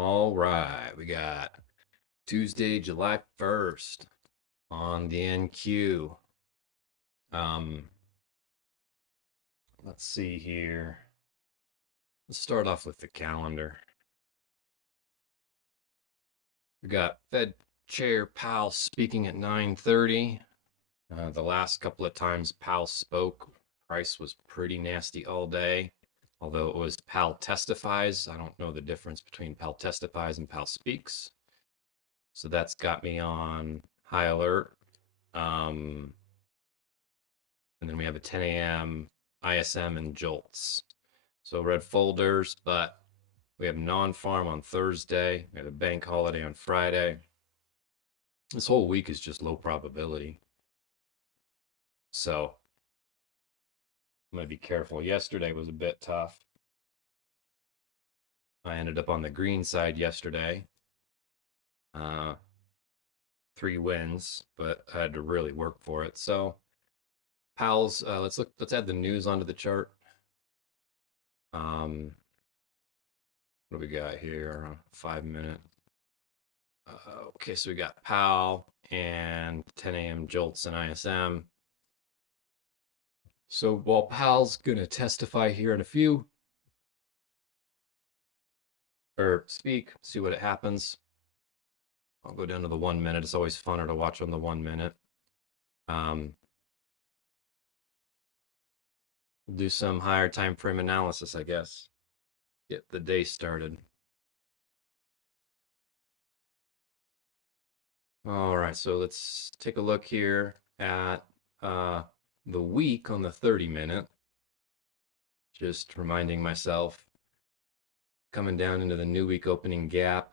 All right, we got Tuesday, July 1st on the NQ. Um, let's see here. Let's start off with the calendar. We got Fed Chair Powell speaking at 9:30. The last couple of times Powell spoke, price was pretty nasty all day. Although it was Powell testifies, I don't know the difference between Powell testifies and Powell speaks. So that's got me on high alert. And then we have a 10 a.m. ISM and JOLTS. So red folders, but we have non-farm on Thursday. We have a bank holiday on Friday. This whole week is just low probability. So I'm going to be careful. Yesterday was a bit tough. I ended up on the green side yesterday. 3 wins, but I had to really work for it. So Powell's, let's add the news onto the chart. What do we got here? 5 minute. Okay, so we got Powell and 10 a.m. JOLTS and ISM. So while Powell's going to testify here in a few, or speak, see what happens. I'll go down to the 1 minute. It's always funner to watch on the 1 minute. We'll do some higher time frame analysis, I guess. Get the day started. All right, so let's take a look here at the week on the 30-minute. Just reminding myself, coming down into the new week opening gap.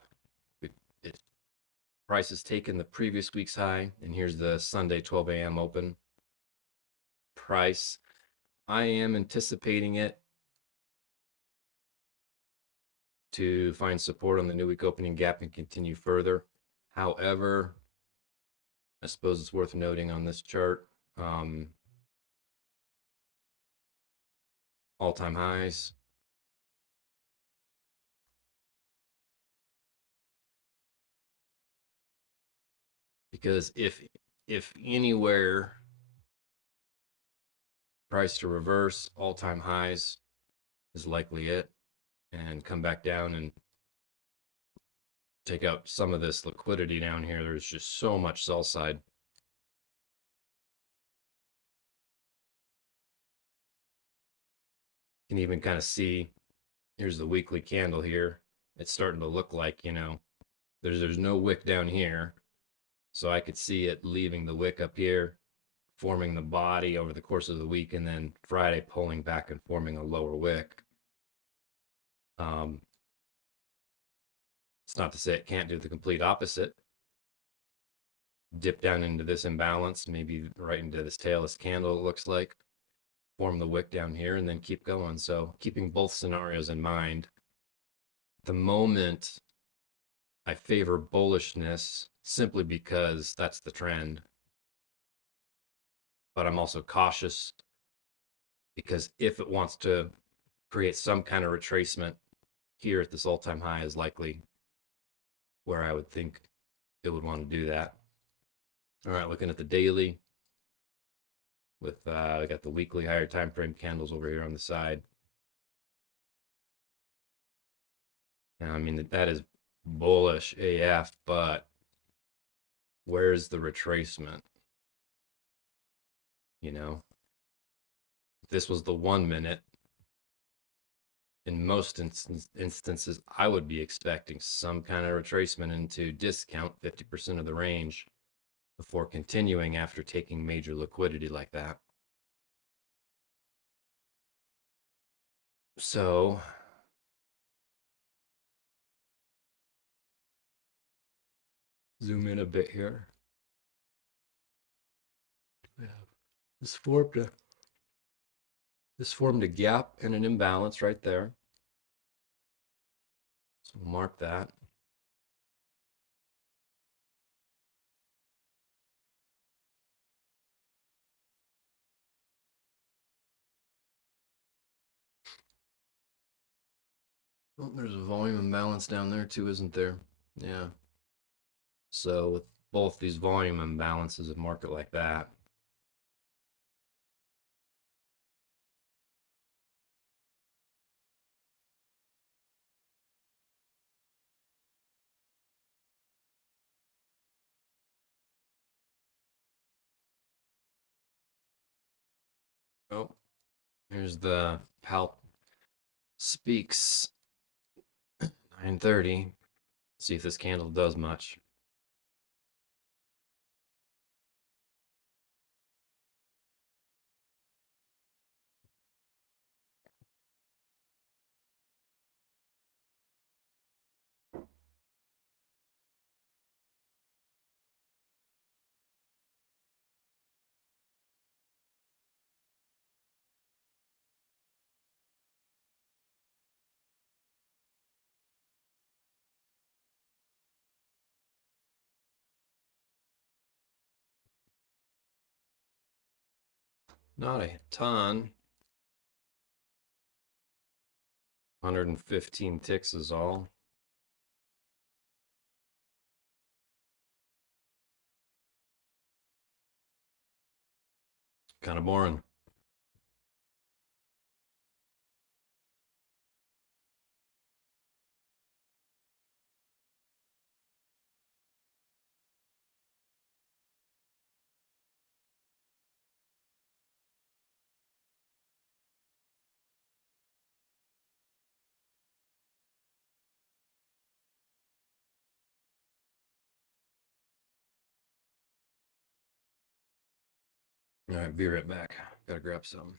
Price has taken the previous week's high, and here's the Sunday 12 a.m. open price. I am anticipating it to find support on the new week opening gap and continue further. However, I suppose it's worth noting on this chart, all-time highs. Because if anywhere price to reverse, all-time highs is likely it, and come back down and take out some of this liquidity down here. There's just so much sell side. You can even kind of see, here's the weekly candle here. It's starting to look like, there's no wick down here. So I could see it leaving the wick up here, forming the body over the course of the week, and then Friday pulling back and forming a lower wick. It's not to say it can't do the complete opposite. Dip down into this imbalance, maybe right into this tailless candle, it looks like. Form the wick down here and then keep going. So keeping both scenarios in mind. The moment I favor bullishness simply because that's the trend. But I'm also cautious because if it wants to create some kind of retracement here at this all-time high is likely where I would think it would want to do that. All right, looking at the daily with I got the weekly higher time frame candles over here on the side. Now, I mean, that is bullish AF, but where's the retracement? If this was the 1 minute, in most instances, I would be expecting some kind of retracement into discount 50% of the range before continuing after taking major liquidity like that. So zoom in a bit here. This formed a gap and an imbalance right there. So we'll mark that. Oh, there's a volume imbalance down there too, isn't there? Yeah. So with both these volume imbalances, a market like that, oh, here's the Pal Speaks 9:30. See if this candle does much. Not a ton. 115 ticks is all. Kind of boring. All right, be right back. Gotta grab some.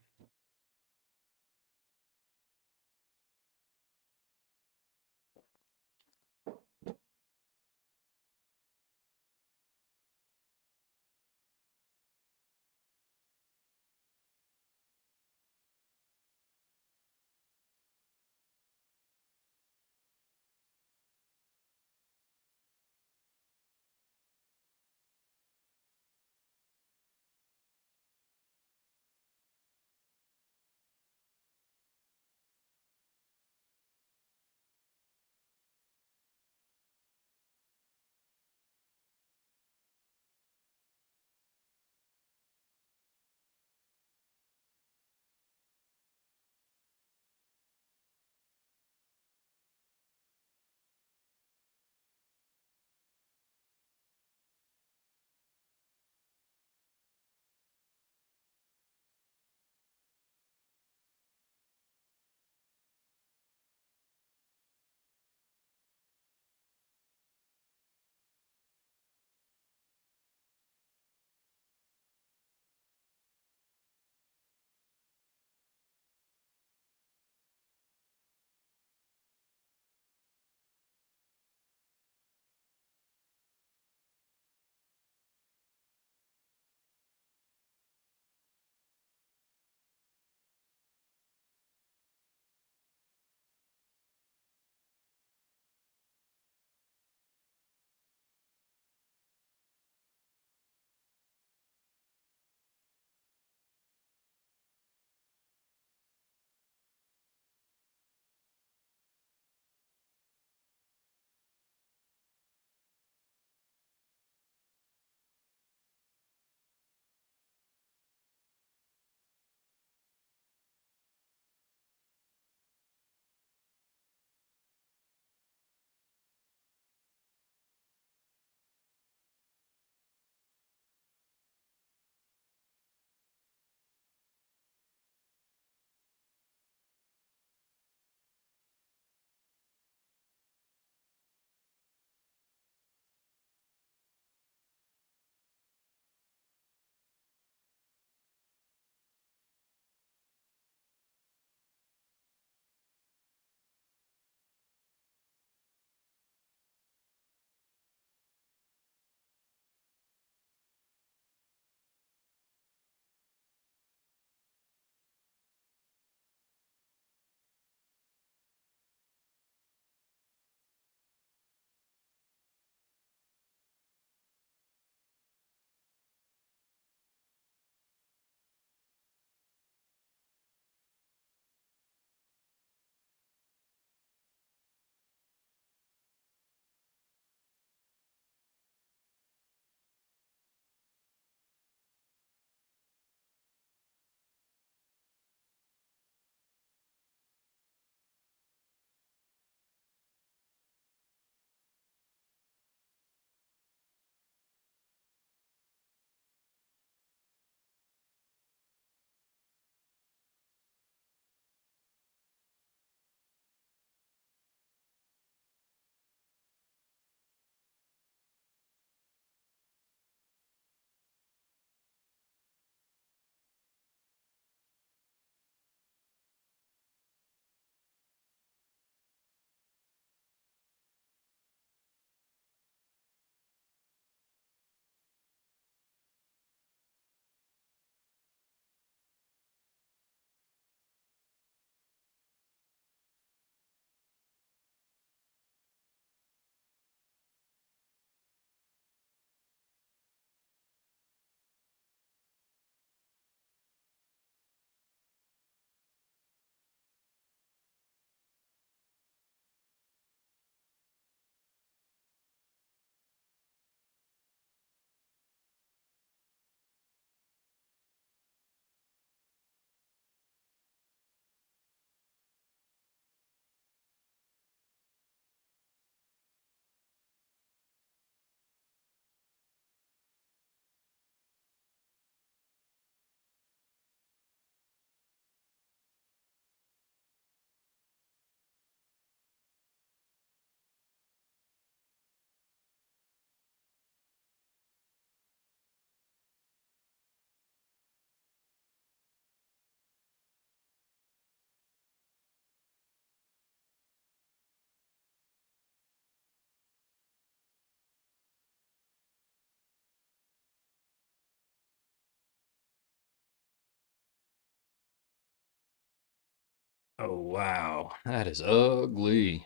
Wow, that is ugly.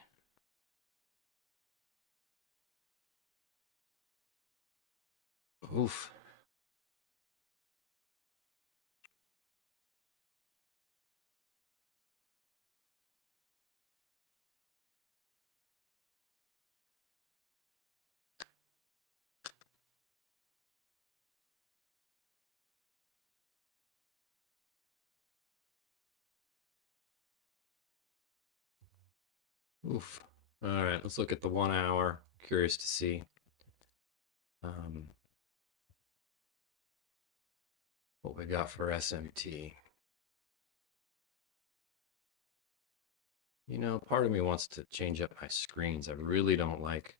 Oof. Oof. All right, let's look at the 1 hour. Curious to see um, what we got for SMT. You know, part of me wants to change up my screens. I really don't like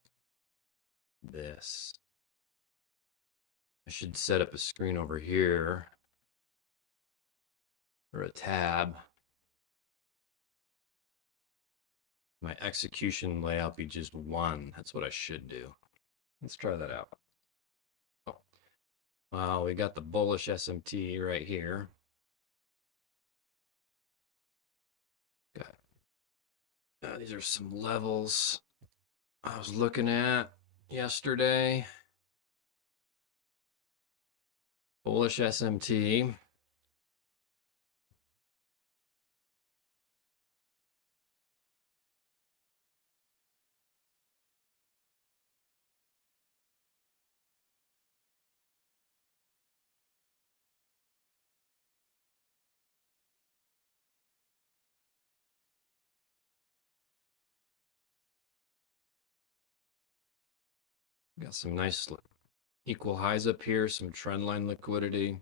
this. I should set up a screen over here or a tab. My execution layout be just one. That's what I should do. Let's try that out. Oh, well, we got the bullish SMT right here. Got these are some levels I was looking at yesterday. Bullish SMT. Got some nice equal highs up here, some trend line liquidity.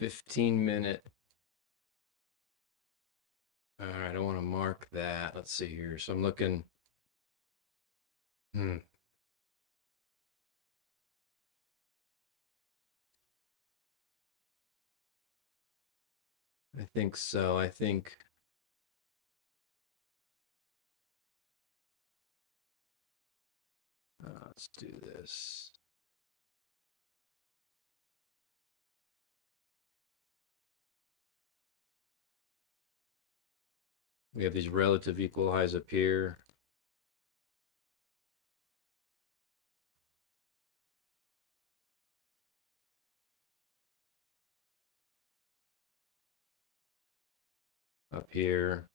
15-minute. All right, I want to mark that. Let's see here. So I'm looking. I think so. I think let's do this. We have these relative equal highs up here. Up here.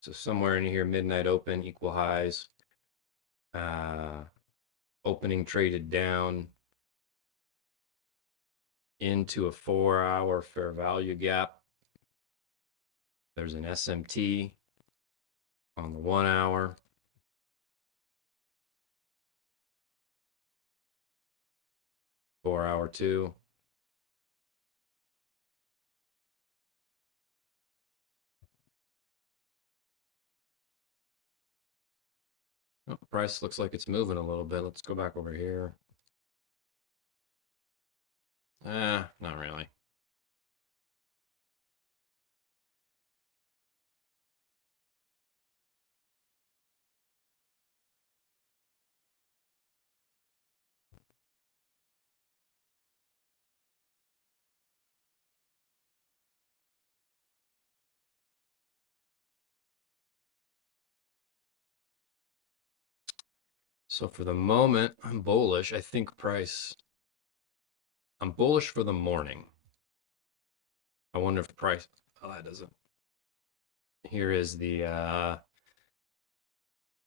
So somewhere in here, midnight open, equal highs. Opening traded down into a 4-hour fair value gap. There's an SMT on the 1 hour. 4 hour too. Oh, price looks like it's moving a little bit. Let's go back over here. Not really. So for the moment, I'm bullish. I think I'm bullish for the morning. I wonder if price, oh, that doesn't. Here is the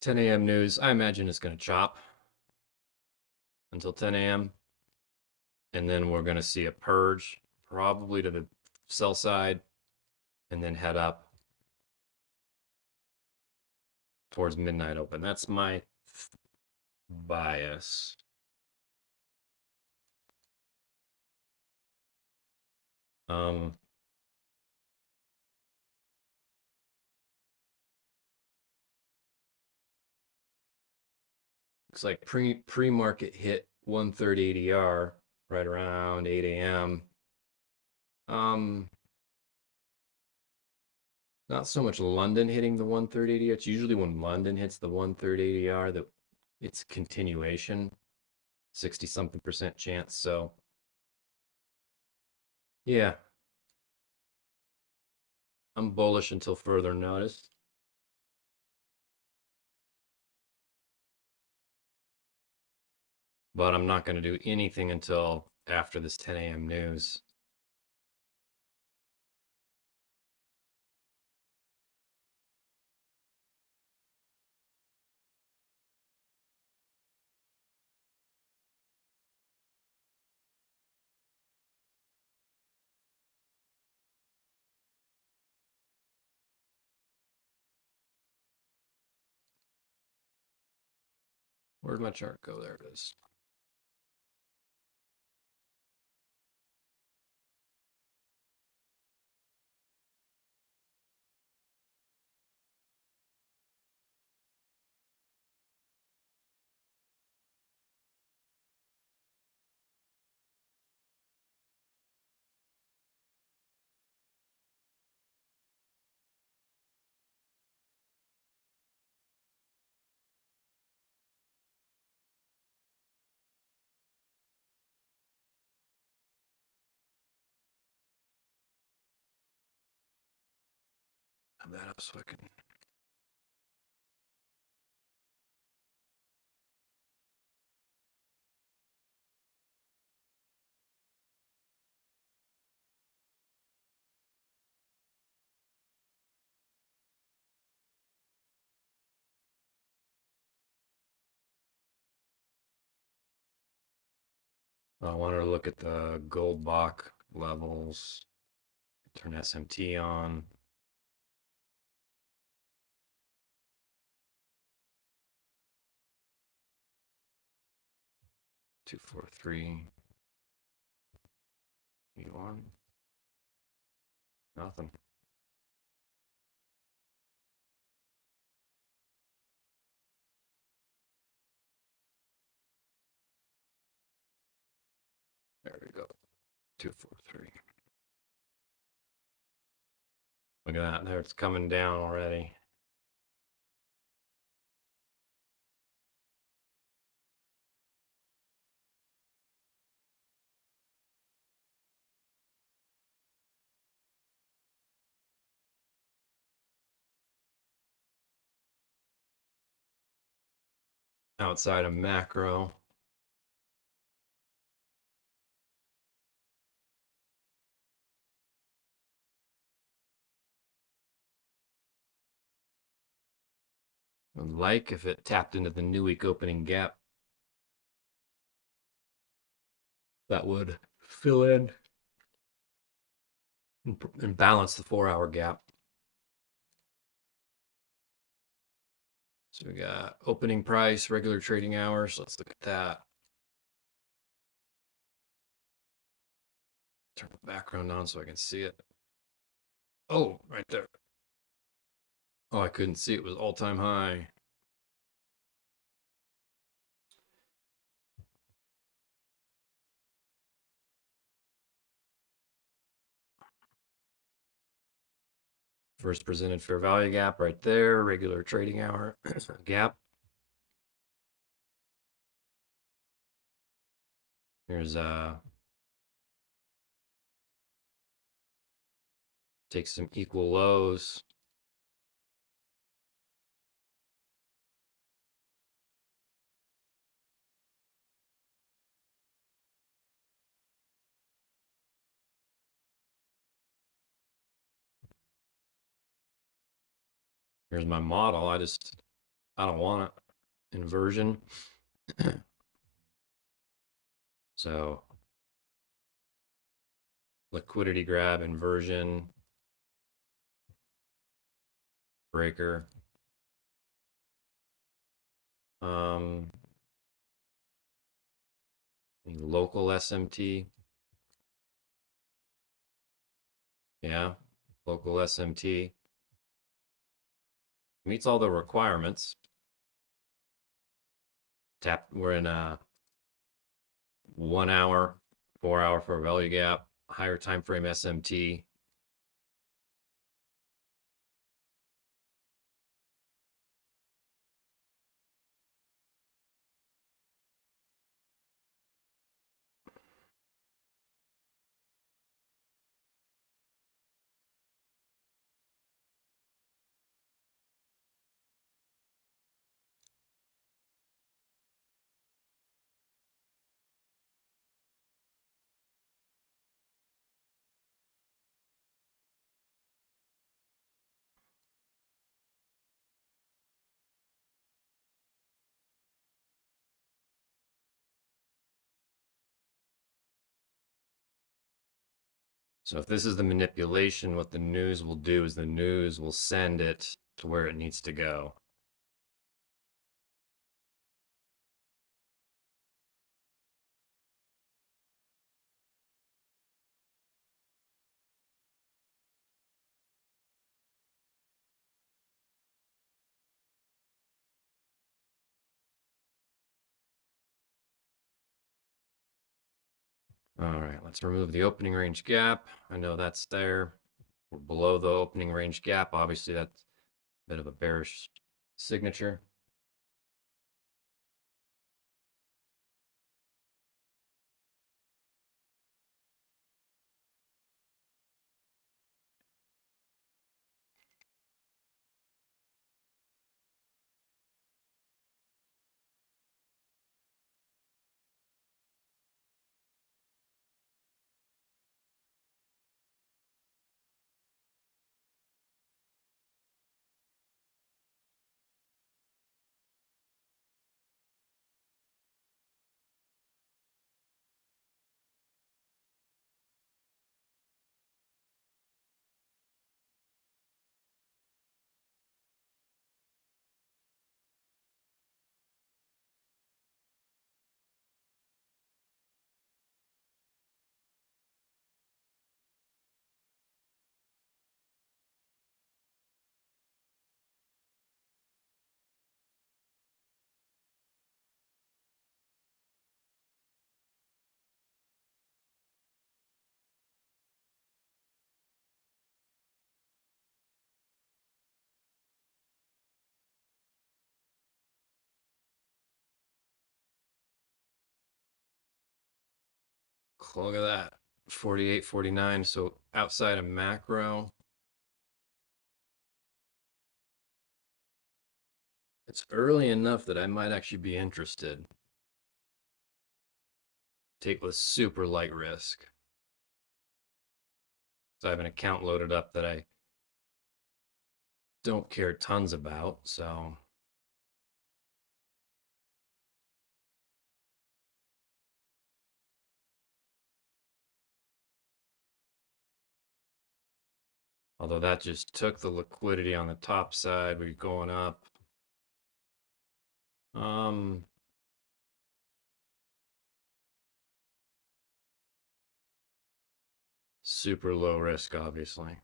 10 a.m. news. I imagine it's going to chop until 10 a.m. And then we're going to see a purge, probably to the sell side, and then head up towards midnight open. That's my bias. Um, looks like pre-market hit 130 ADR right around 8 a.m. Not so much London hitting the 130 ADR. It's usually when London hits the 130 ADR that its continuation, 60 something percent chance. So yeah, I'm bullish until further notice. But I'm not going to do anything until after this 10 a.m. news. Where'd my chart go? There it is. Have that up so I can. I wanted to look at the gold Bach levels. Turn SMT on. Two, four, three. E1. Nothing. There we go. 243. Look at that. There it's coming down already. Outside of macro. Would like if it tapped into the new week opening gap. That would fill in and balance the 4-hour gap. So we got opening price, regular trading hours. Let's look at that. Turn the background on so I can see it. Oh, right there. Oh, I couldn't see it. It was all-time high. First presented fair value gap right there. Regular trading hour gap. Here's take some equal lows. Here's my model. I don't want it. Inversion. So liquidity grab, inversion, breaker. Local SMT. Yeah, local SMT. Meets all the requirements. We're in a 1 hour, 4-hour for a value gap, higher time frame SMT. So if this is the manipulation, what the news will do is the news will send it to where it needs to go. All right, let's remove the opening range gap. I know that's there. We're below the opening range gap. Obviously, that's a bit of a bearish signature. Look at that, 48, 49. So outside of macro, it's early enough that I might actually be interested. Take with super light risk. So I have an account loaded up that I don't care tons about. So although that just took the liquidity on the top side, we're going up. Super low risk, obviously.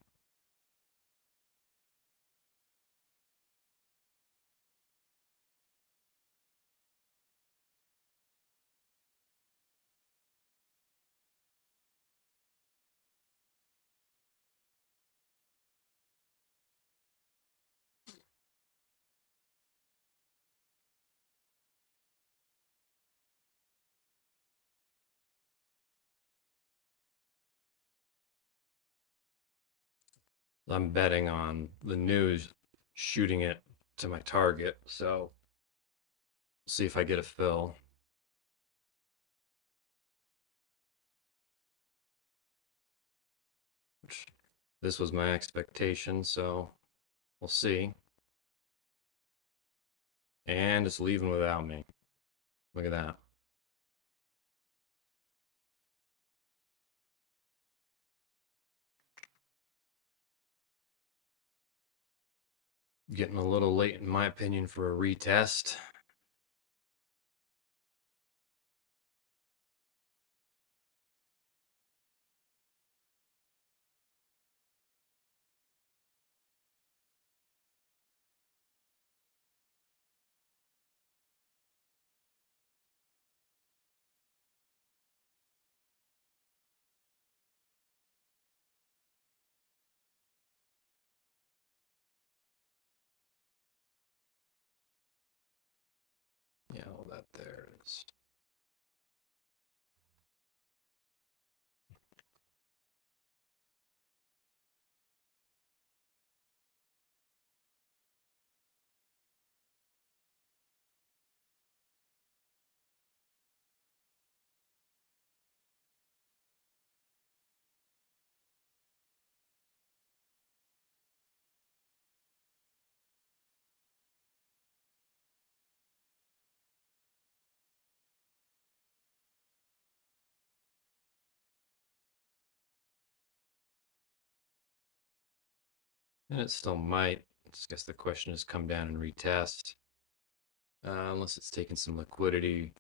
I'm betting on the news shooting it to my target. So see if I get a fill. Which this was my expectation, so we'll see. And it's leaving without me. Look at that. Getting a little late, in my opinion, for a retest. Yeah, all that there is. And it still might. I guess the question is come down and retest. Unless it's taking some liquidity.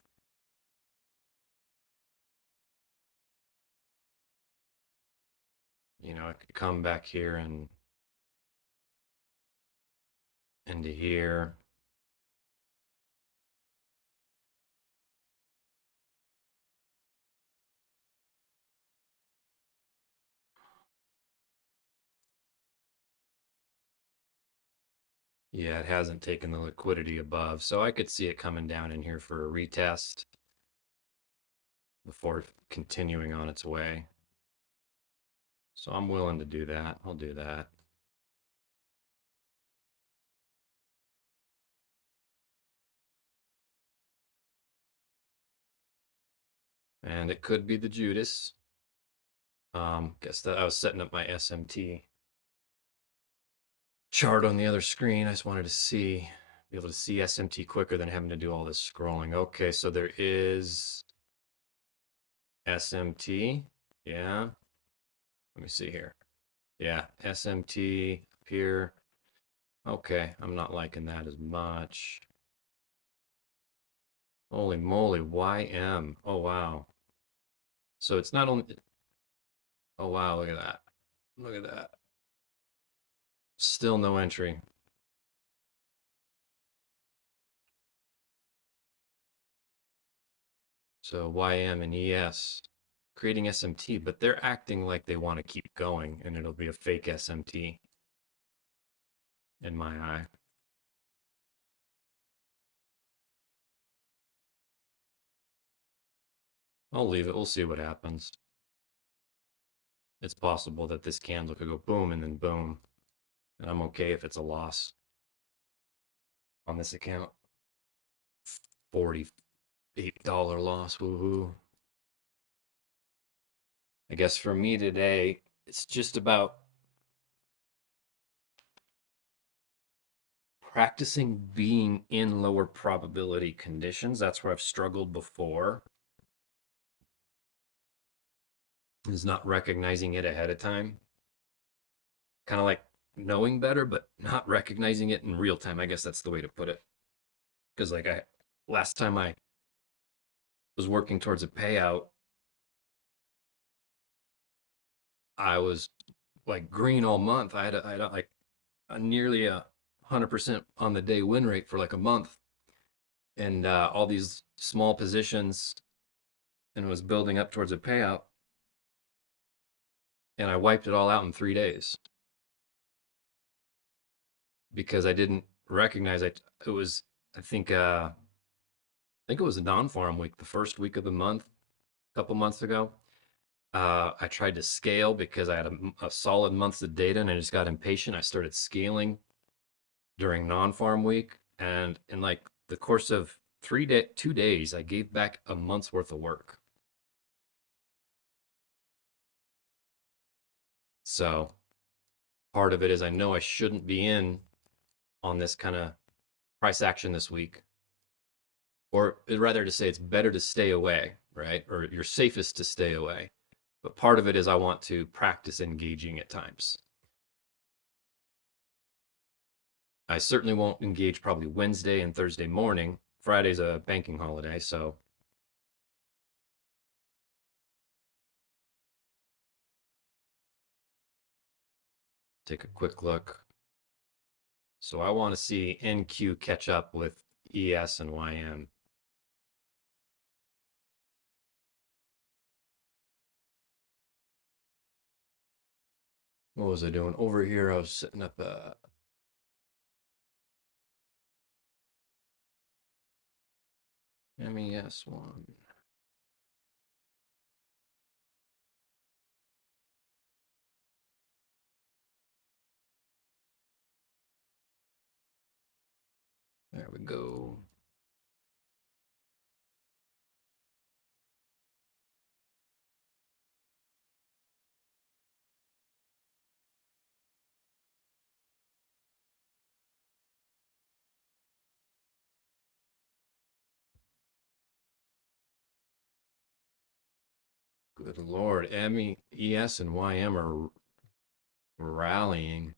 It could come back here and into here. Yeah, it hasn't taken the liquidity above, so I could see it coming down in here for a retest before continuing on its way. So I'm willing to do that. I'll do that. And it could be the Judas. Guess that I was setting up my SMT chart on the other screen. I just wanted to be able to see SMT quicker than having to do all this scrolling. Okay, so there is SMT. Yeah. Let me see here. Yeah, SMT up here. Okay, I'm not liking that as much. Holy moly, YM. Oh, wow. So it's not only, oh, wow, look at that. Look at that. Still no entry. So YM and ES creating SMT, but they're acting like they want to keep going and it'll be a fake SMT in my eye. I'll leave it. We'll see what happens. It's possible that this candle could go boom and then boom. And I'm okay if it's a loss on this account. $48 loss. Woohoo. I guess for me today, it's just about practicing being in lower probability conditions. That's where I've struggled before, is not recognizing it ahead of time. Kind of like knowing better, but not recognizing it in real time. I guess that's the way to put it. Because like last time I was working towards a payout, I was like green all month. I had like a nearly 100% on the day win rate for like a month, and all these small positions, and it was building up towards a payout, and I wiped it all out in 3 days because I didn't recognize it. It was I think it was a non-farm week, the first week of the month, a couple months ago. I tried to scale because I had a solid month's of data and I just got impatient. I started scaling during non-farm week, and in like the course of 2 days, I gave back a month's worth of work. So part of it is I know I shouldn't be in on this kind of price action this week, or rather to say it's better to stay away, right? Or you're safest to stay away. But part of it is I want to practice engaging at times. I certainly won't engage probably Wednesday and Thursday morning. Friday's a banking holiday, so take a quick look. So I want to see NQ catch up with ES and YM. What was I doing? Over here, I was setting up a MES one. There we go. Good Lord. MES and YM are rallying.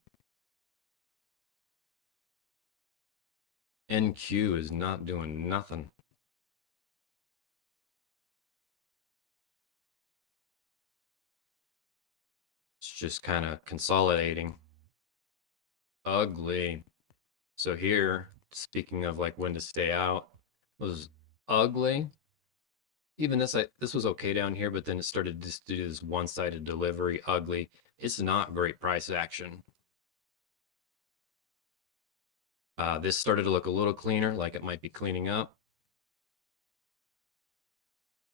NQ is not doing nothing. It's just kind of consolidating. Ugly. So here, speaking of like when to stay out, was ugly. Even this was okay down here, but then it started to do this one-sided delivery. Ugly. It's not great price action. This started to look a little cleaner, like it might be cleaning up.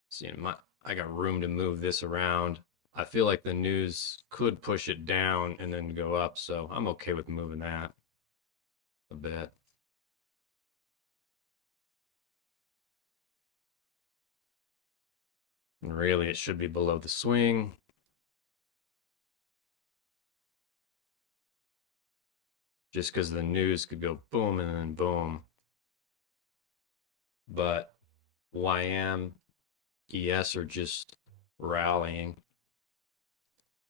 See, I got room to move this around. I feel like the news could push it down and then go up, so I'm okay with moving that a bit. And really, it should be below the swing. Just because the news could go boom and then boom. But YM, ES are just rallying.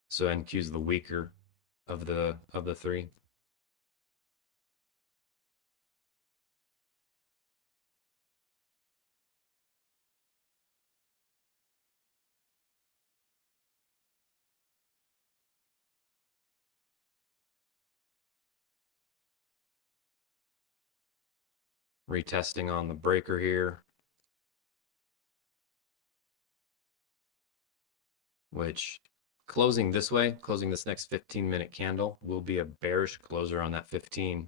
So NQ's the weaker of the three. Retesting on the breaker here, which closing this way, closing this next 15-minute candle will be a bearish closer on that 15.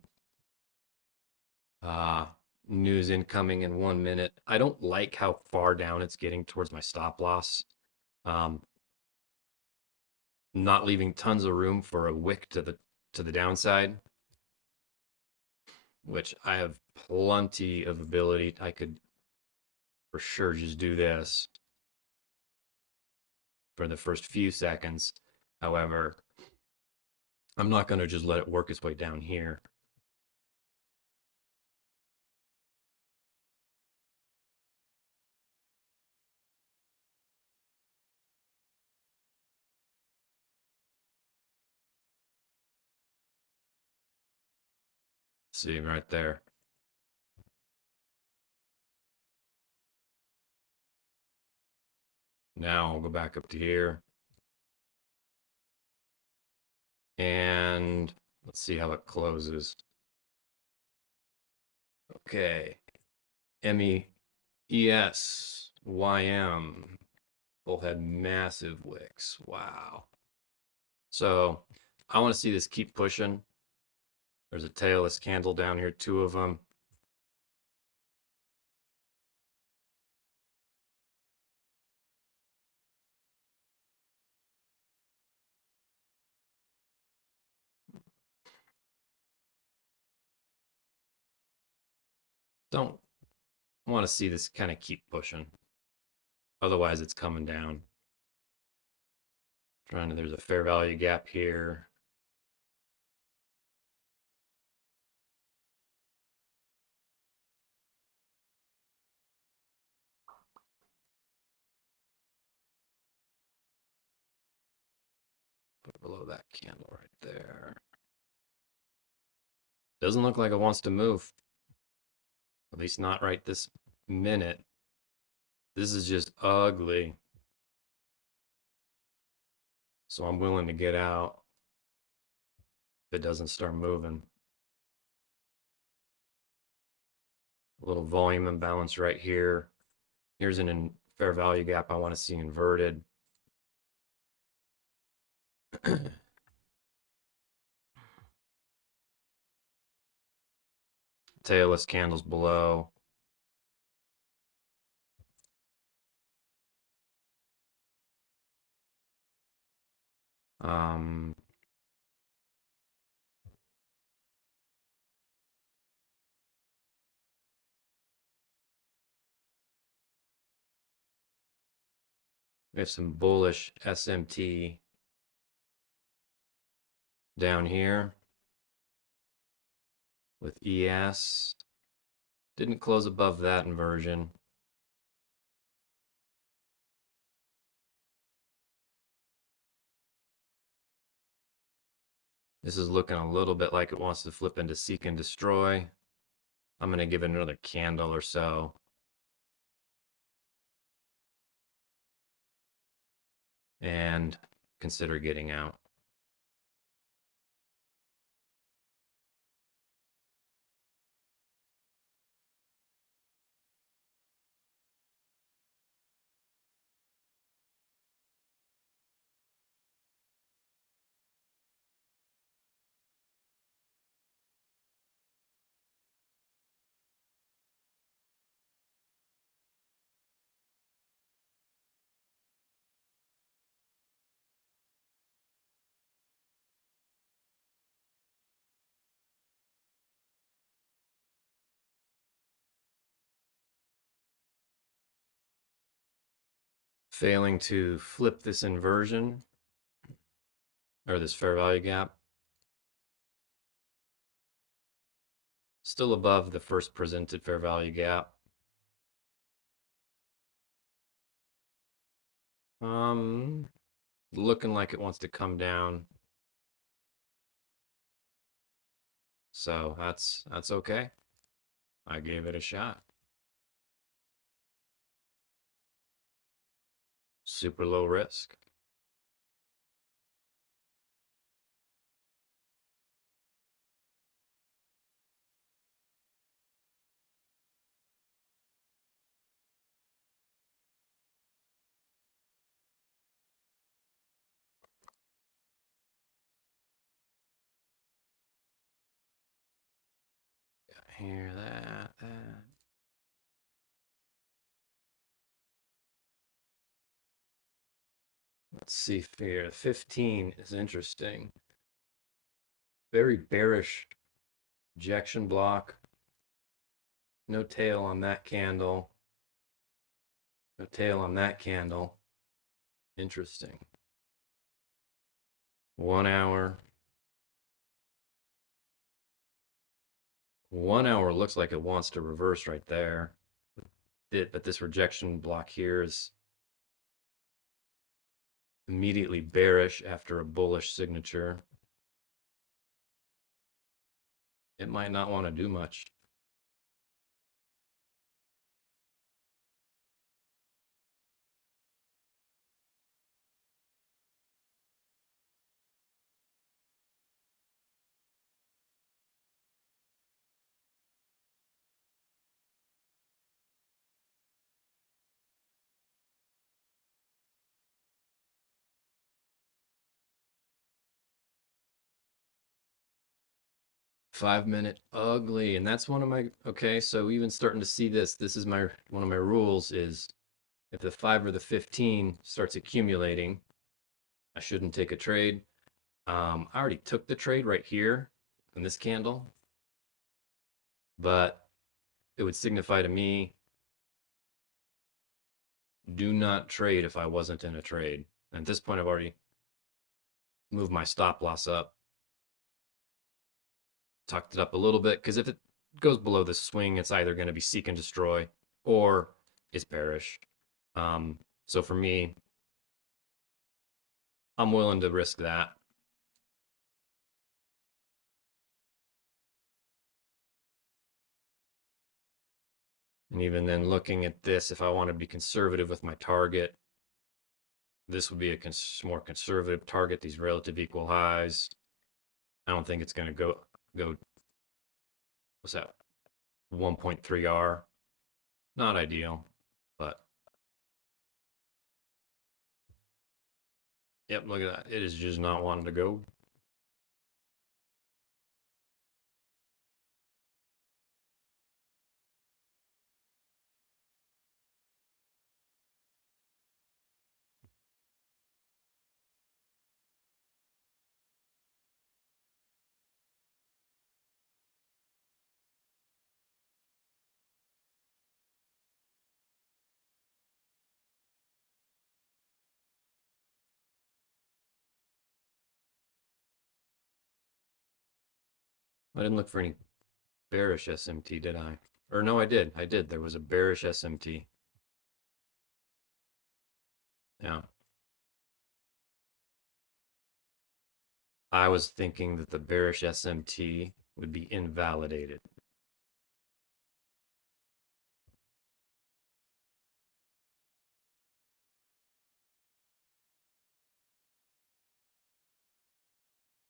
News incoming in 1 minute. I don't like how far down it's getting towards my stop loss. Um, not leaving tons of room for a wick to the downside, which I have plenty of ability. I could for sure just do this for the first few seconds. However, I'm not going to just let it work its way down here. See right there. Now I'll go back up to here. And let's see how it closes. Okay. MEES, YM, both had massive wicks. Wow. So I want to see this keep pushing. There's a tailless candle down here, two of them. Don't want to see this kind of keep pushing. Otherwise, it's coming down. There's a fair value gap here. Put below that candle right there. Doesn't look like it wants to move. At least not right this minute. This is just ugly. So I'm willing to get out if it doesn't start moving. A little volume imbalance right here. Here's an fair value gap I want to see inverted. Tailless candles below. Um, we have some bullish SMT down here with ES. Didn't close above that inversion. This is looking a little bit like it wants to flip into seek and destroy. I'm going to give it another candle or so. And consider getting out. Failing to flip this inversion or this fair value gap. Still above the first presented fair value gap. Looking like it wants to come down. So that's okay. I gave it a shot. Super low risk. Hear that. Let's see here. 15 is interesting. Very bearish ejection block. No tail on that candle. No tail on that candle. Interesting. 1 hour. 1 hour looks like it wants to reverse right there. But this rejection block here is immediately bearish after a bullish signature. It might not want to do much. Five-minute ugly, and that's one of my, okay, so even starting to see this is my one of my rules is if the 5 or the 15 starts accumulating, I shouldn't take a trade. I already took the trade right here in this candle, but it would signify to me do not trade if I wasn't in a trade. And at this point, I've already moved my stop loss up, tucked it up a little bit, because if it goes below this swing, it's either going to be seek and destroy or it's bearish. So for me, I'm willing to risk that. And even then, looking at this, if I want to be conservative with my target, this would be a more conservative target, these relative equal highs. I don't think it's going to go, what's that, 1.3R. Not ideal, but yep, look at that. It is just not wanting to go. I didn't look for any bearish SMT, did I? Or no, I did. I did. There was a bearish SMT. Yeah. I was thinking that the bearish SMT would be invalidated.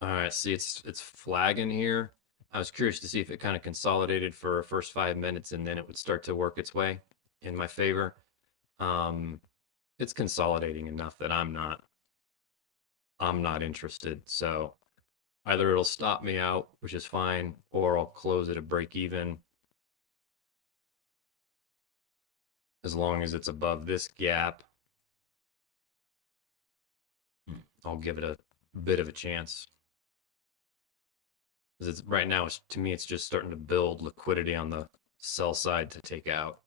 All right, see, it's flagging here. I was curious to see if it kind of consolidated for the first 5 minutes and then it would start to work its way in my favor. Um, it's consolidating enough that I'm not interested. So either it'll stop me out, which is fine, or I'll close it at break even as long as it's above this gap. I'll give it a bit of a chance. Because it's right now, to me, it's just starting to build liquidity on the sell side to take out,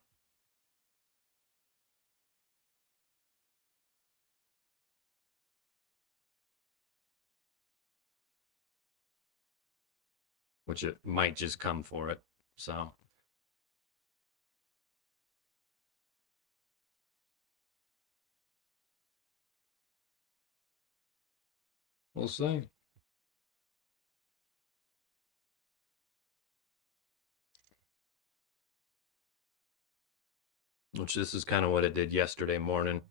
which it might just come for it. So we'll see. Which this is kind of what it did yesterday morning.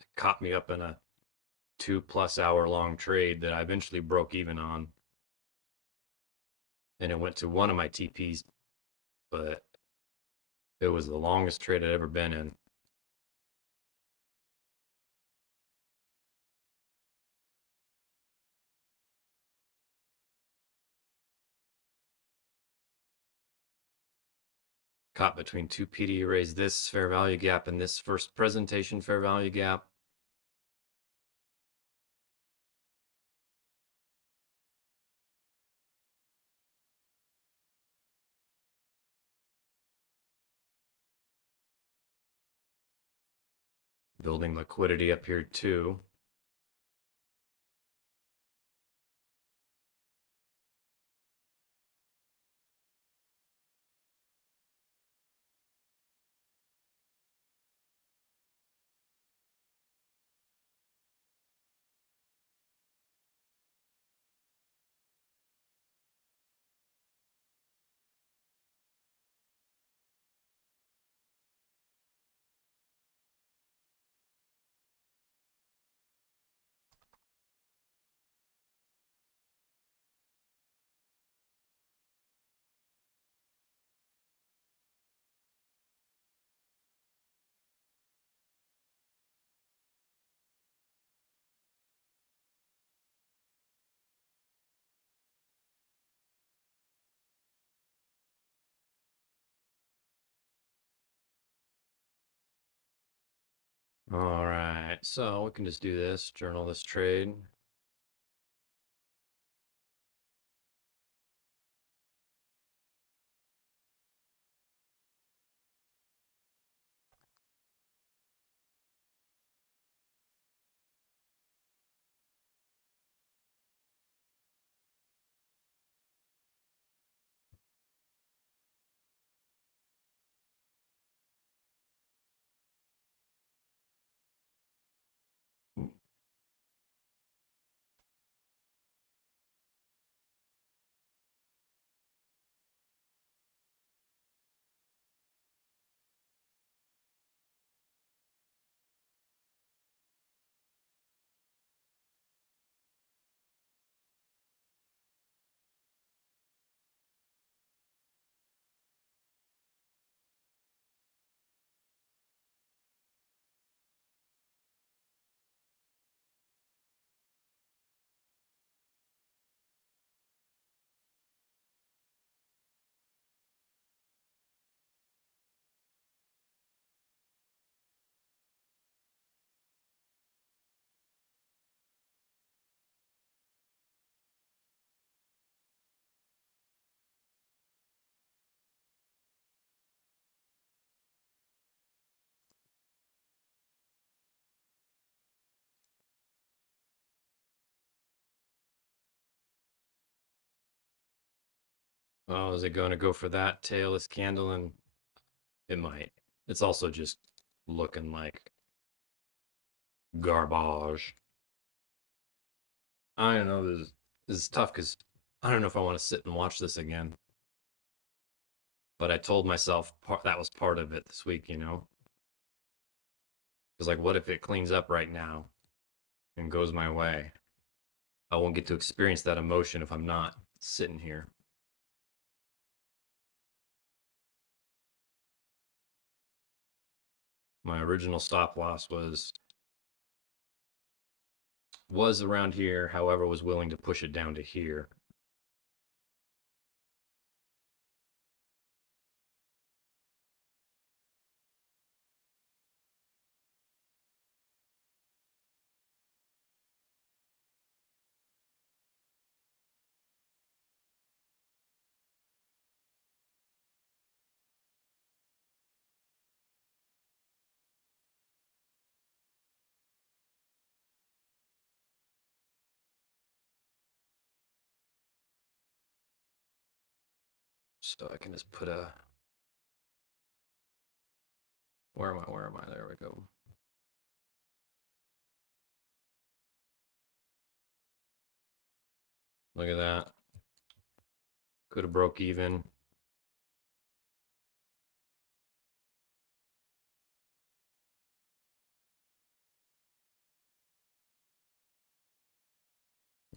It caught me up in a 2+ hour long trade that I eventually broke even on. And it went to one of my TPs, but it was the longest trade I'd ever been in. Caught between two PD arrays, this fair value gap and this first presentation fair value gap. Building liquidity up here too. All right, so we can just do this, journal this trade. Oh, is it going to go for that tailless candle? And it might. It's also just looking like garbage. I don't know. This is tough because I don't know if I want to sit and watch this again. But I told myself that was part of it this week, you know? Because, like, what if it cleans up right now and goes my way? I won't get to experience that emotion if I'm not sitting here. My original stop loss was around here, however, was willing to push it down to here. So I can just put a, where am I? Where am I? There we go. Look at that. Could have broke even.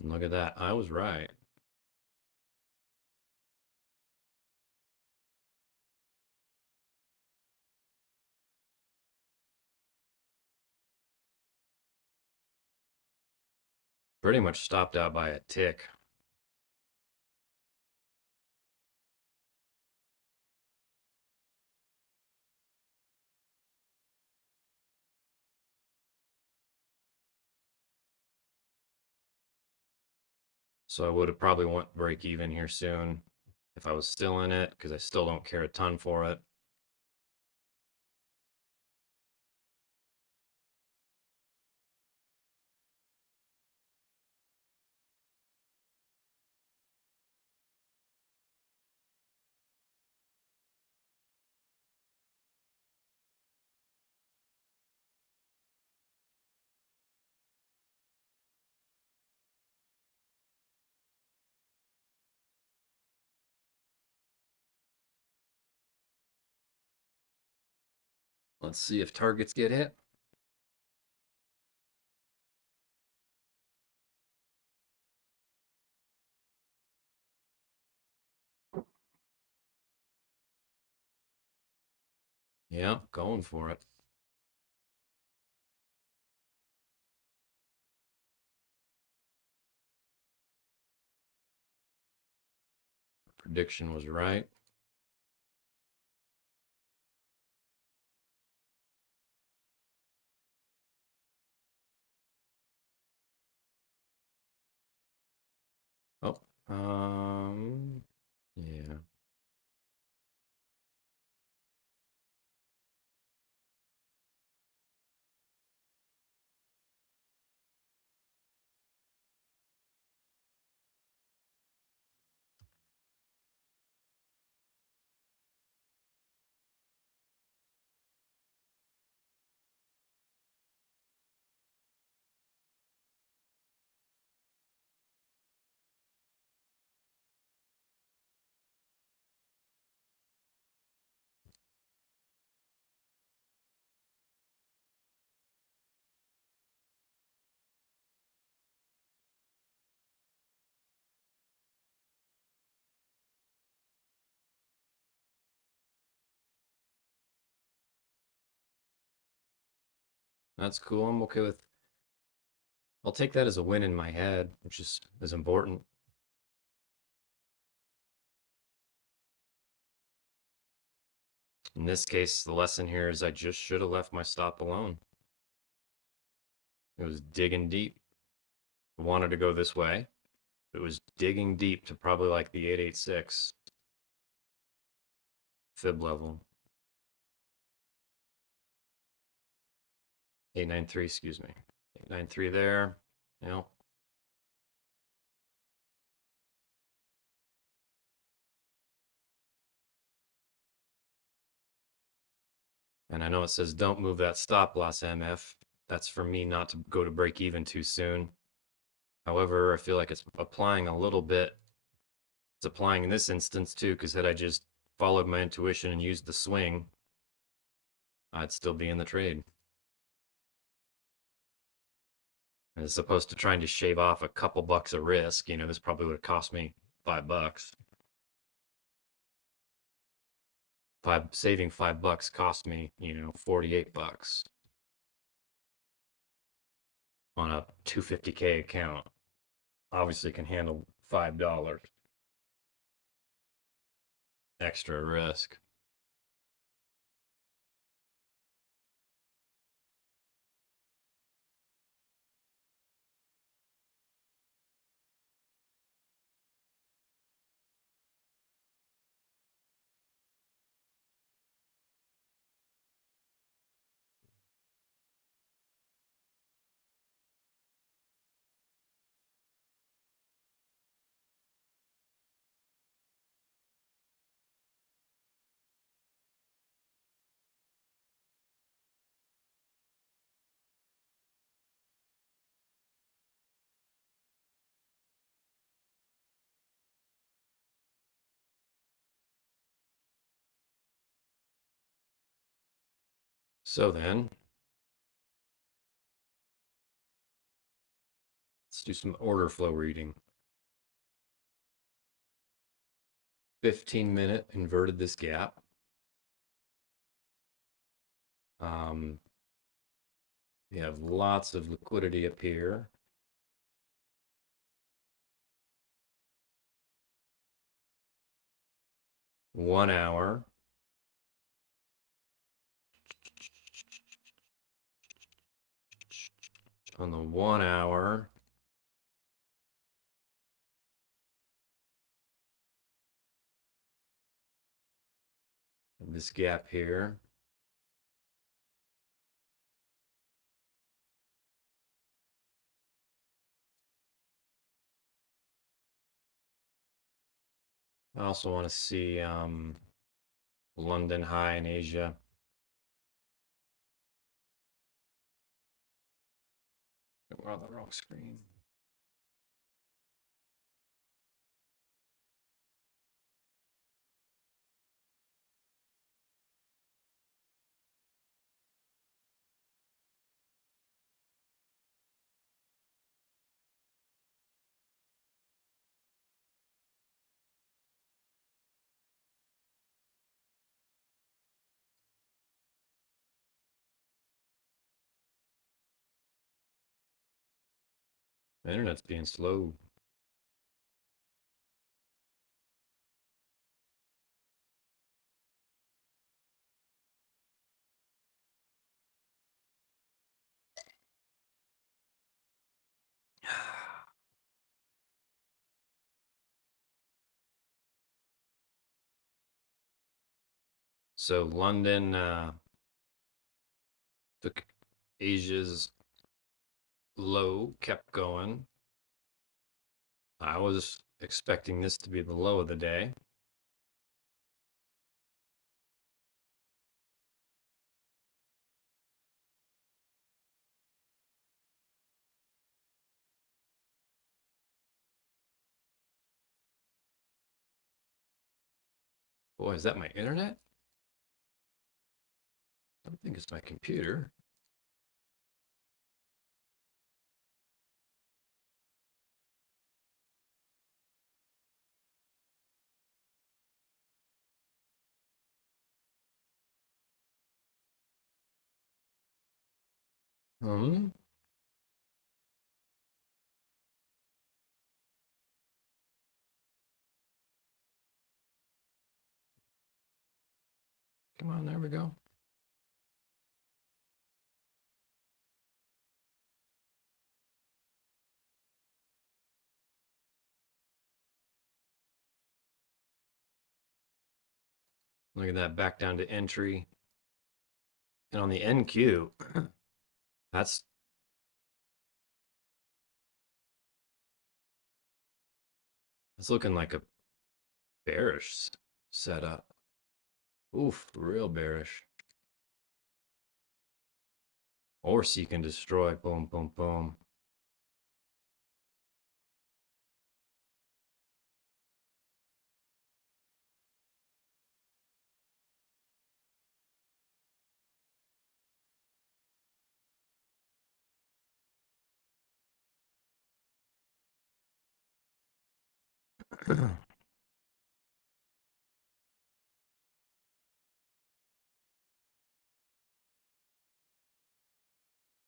And look at that. I was right. Pretty much stopped out by a tick. So I would have probably want break even here soon if I was still in it, because I still don't care a ton for it. Let's see if targets get hit. Yeah, going for it. Prediction was right. Oh, yeah. That's cool. I'm okay with, I'll take that as a win in my head, which is important. In this case, the lesson here is I just should have left my stop alone. It was digging deep. I wanted to go this way. It was digging deep to probably like the 886 fib level. 893, excuse me. 893 there. Yep. And I know it says don't move that stop loss MF. That's for me not to go to break even too soon. However, I feel like it's applying a little bit. It's applying in this instance too, because had I just followed my intuition and used the swing, I'd still be in the trade. as opposed to trying to shave off a couple bucks of risk. This probably would have cost me $5. Saving $5 cost me, 48 bucks on a 250K account. Obviously can handle $5 extra risk. So then, let's do some order flow reading. 15-minute inverted this gap. We have lots of liquidity up here. One hour. On the 1 hour, this gap here. I also want to see London high in Asia. We're on the wrong screen. The internet's being slow. So London took Asia's low, kept going. I was expecting this to be the low of the day. Boy, is that my internet? I don't think it's my computer. Hmm. Come on, there we go. Look at that, back down to entry. And on the NQ, that's looking like a bearish setup. Oof, real bearish. Or seek and destroy. Boom, boom, boom.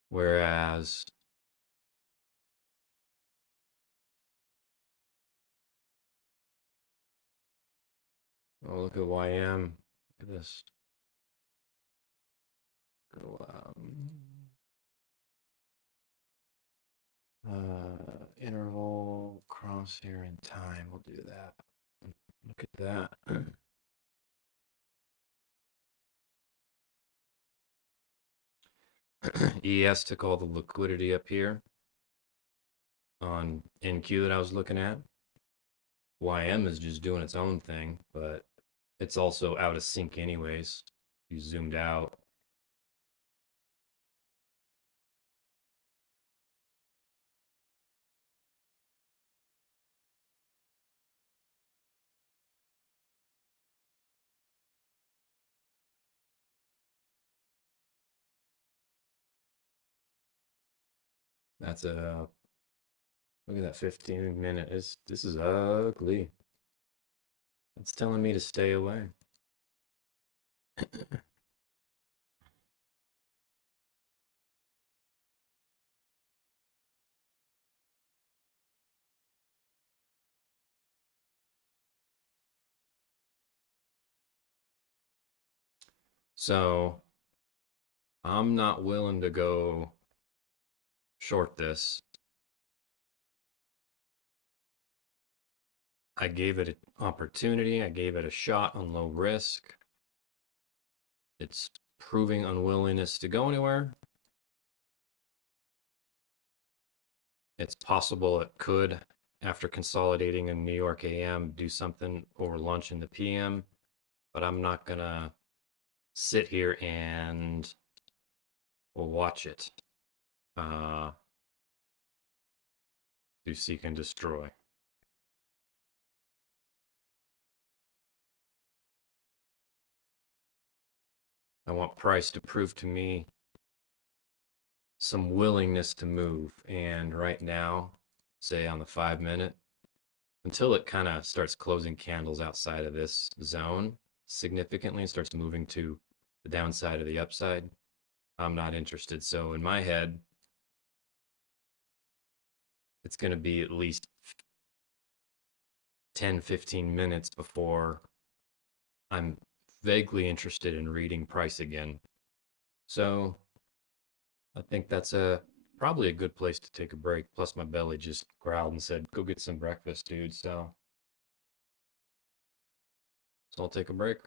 Whereas, oh, look at YM. Look at this. Go, interval crosshair in time. We'll do that. Look at that. ES took all the liquidity up here on NQ that I was looking at. YM is just doing its own thing, but it's also out of sync anyways. You zoomed out. That's a look at that 15-minute. This is ugly. It's telling me to stay away. So I'm not willing to go short this. I gave it an opportunity. I gave it a shot on low risk. It's proving unwillingness to go anywhere. It's possible it could, after consolidating in New York AM, do something over lunch in the PM, but I'm not gonna sit here and watch it do seek and destroy. I want price to prove to me some willingness to move. And right now, say on the 5-minute, until it kind of starts closing candles outside of this zone significantly and starts moving to the downside or the upside, I'm not interested. So in my head, it's going to be at least 10, 15 minutes before I'm vaguely interested in reading price again. So I think that's probably a good place to take a break. Plus my belly just growled and said, go get some breakfast, dude. So I'll take a break.